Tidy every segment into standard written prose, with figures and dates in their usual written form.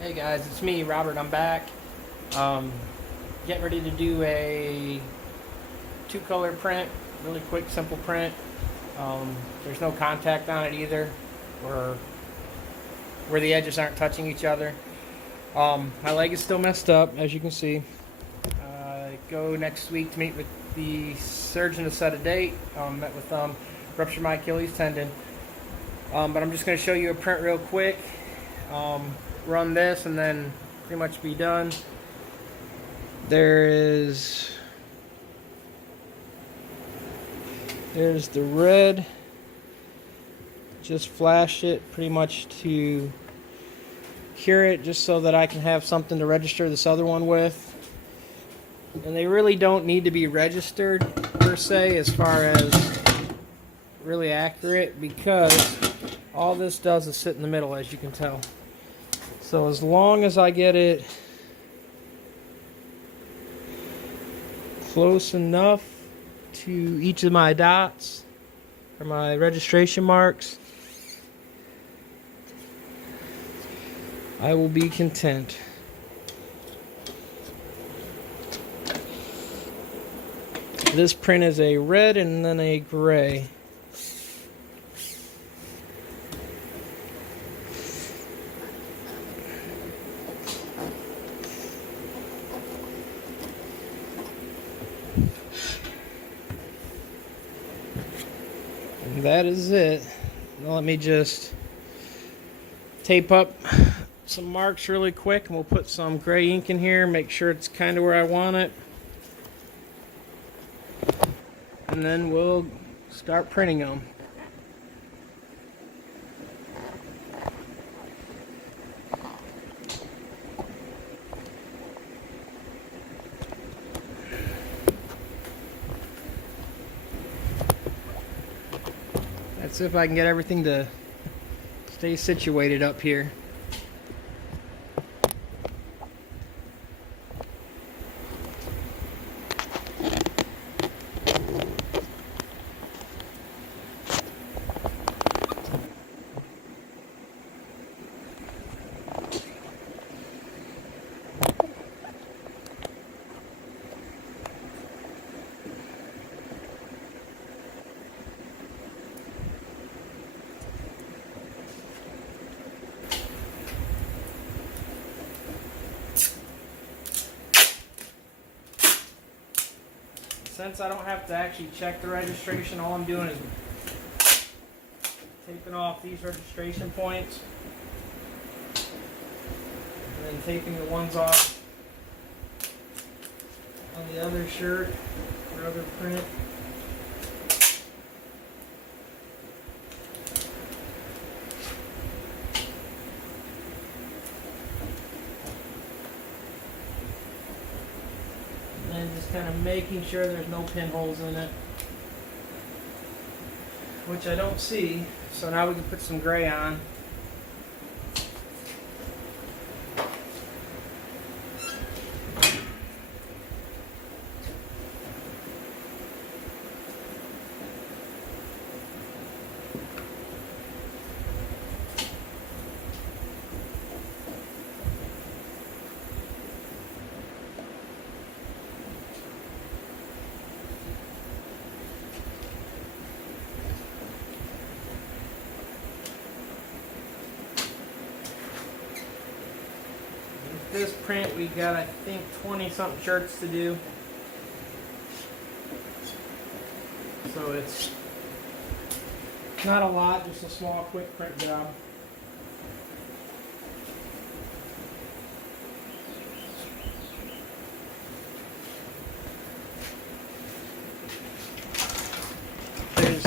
Hey guys, it's me, Robert. I'm back. Getting ready to do a two-color print, really quick, simple print. There's no contact on it either, or where the edges aren't touching each other. My leg is still messed up, as you can see. Go next week to meet with the surgeon to set a date. Met with ruptured my Achilles tendon. But I'm just going to show you a print real quick. Run this and then pretty much be done. There's the red. Just flash it pretty much to cure it, just so that I can have something to register this other one with. And they really don't need to be registered per se as far as really accurate, because all this does is sit in the middle, as you can tell. So as long as I get it close enough to each of my dots or my registration marks, I will be content. This print is a red and then a gray. And that is it. Now let me just tape up some marks really quick, and we'll put some gray ink in here, make sure it's kind of where I want it. And then we'll start printing them. Let's see if I can get everything to stay situated up here. Since I don't have to actually check the registration, all I'm doing is taping off these registration points and then taping the ones off on the other shirt or other print. And just kind of making sure there's no pinholes in it, which I don't see. So now we can put some gray on. This print, we got, I think, 20 something shirts to do, so it's not a lot, just a small quick print job. If there's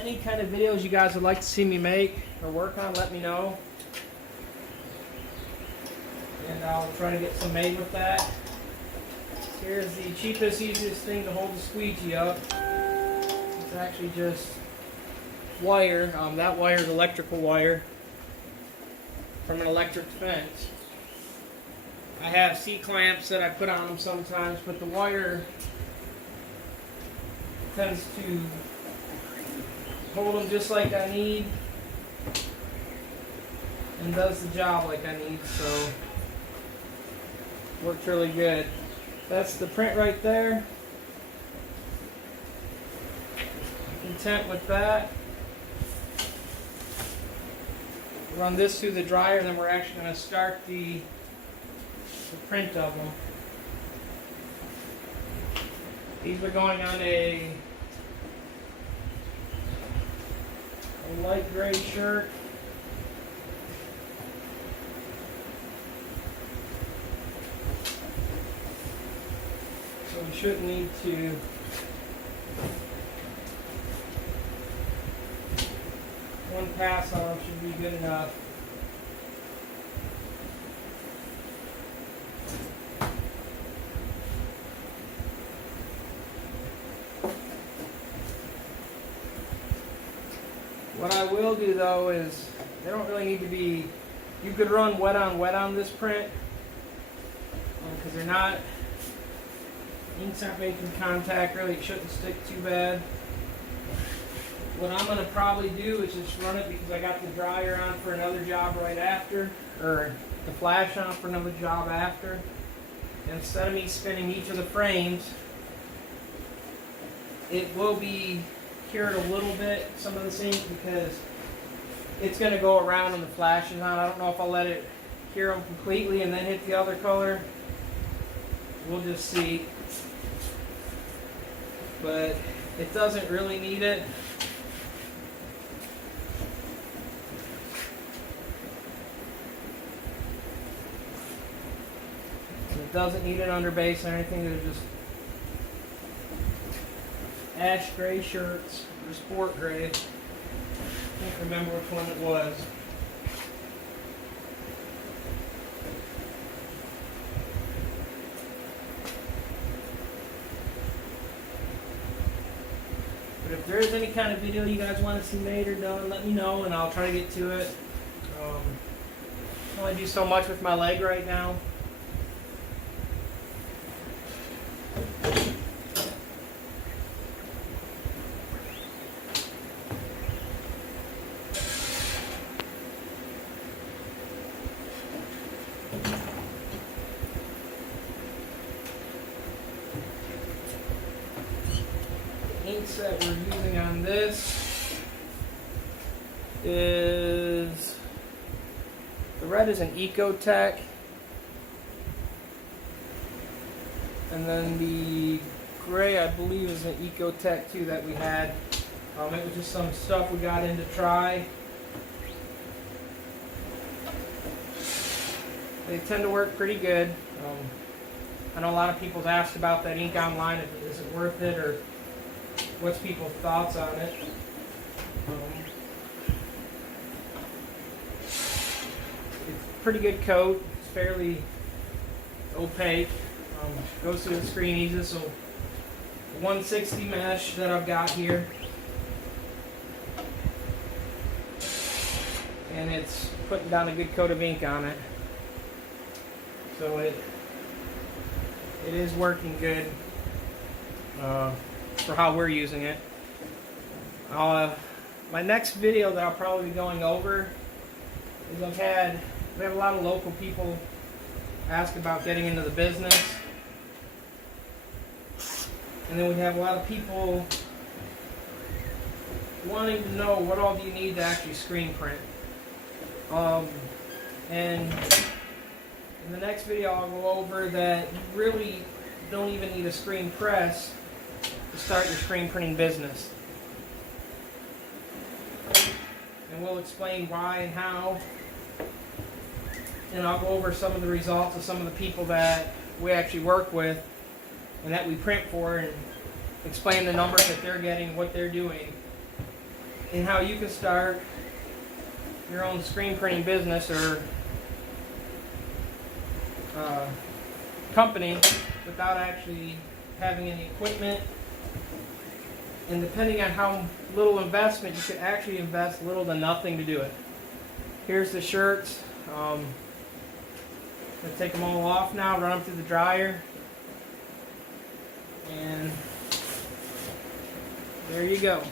any kind of videos you guys would like to see me make or work on, let me know. And I'll try to get some made with that. Here's the cheapest, easiest thing to hold the squeegee up. It's actually just wire. That wire is electrical wire from an electric fence. I have C-clamps that I put on them sometimes, but the wire tends to hold them just like I need. and does the job like I need, so works really good. That's the print right there. Content with that. Run this through the dryer, and then we're actually going to start the print of them. These are going on a light gray shirt. So we shouldn't need to one pass on them should be good enough. What I will do though is, they don't really need to be, you could run wet on this print, because they're not, inks aren't making contact, really it shouldn't stick too bad. What I'm going to probably do is just run it, because I got the dryer on for another job right after, or the flash on for another job after. And instead of me spinning each of the frames, it will be cured a little bit, some of this ink, because it's going to go around when the flash is on. I don't know if I'll let it cure them completely and then hit the other color. We'll just see. But it doesn't really need it. It doesn't need an underbase or anything. They're just ash gray shirts or sport gray. I can't remember which one it was. But if there is any kind of video you guys want to see made or done, let me know and I'll try to get to it. I can only do so much with my leg right now. Inks that we're using on this is, the red is an Ecotech, and then the gray I believe is an Ecotech too that we had. It was just some stuff we got in to try. They tend to work pretty good. I know a lot of people's asked about that ink online, is it worth it, or what's people's thoughts on it. It's a pretty good coat. It's fairly opaque. Goes through the screen easy. So the 160 mesh that I've got here, and it's putting down a good coat of ink on it. So it is working good. For how we're using it. My next video that I'll probably be going over is we have a lot of local people ask about getting into the business, and then we have a lot of people wanting to know what all do you need to actually screen print. And in the next video I'll go over that you really don't even need a screen press to start your screen printing business. And we'll explain why and how. And I'll go over some of the results of some of the people that we actually work with and that we print for, and explain the numbers that they're getting, what they're doing, and how you can start your own screen printing business or company without actually having any equipment. And depending on how little investment, you could actually invest little to nothing to do it. Here's the shirts. I'm going to take them all off now, run them through the dryer. And there you go.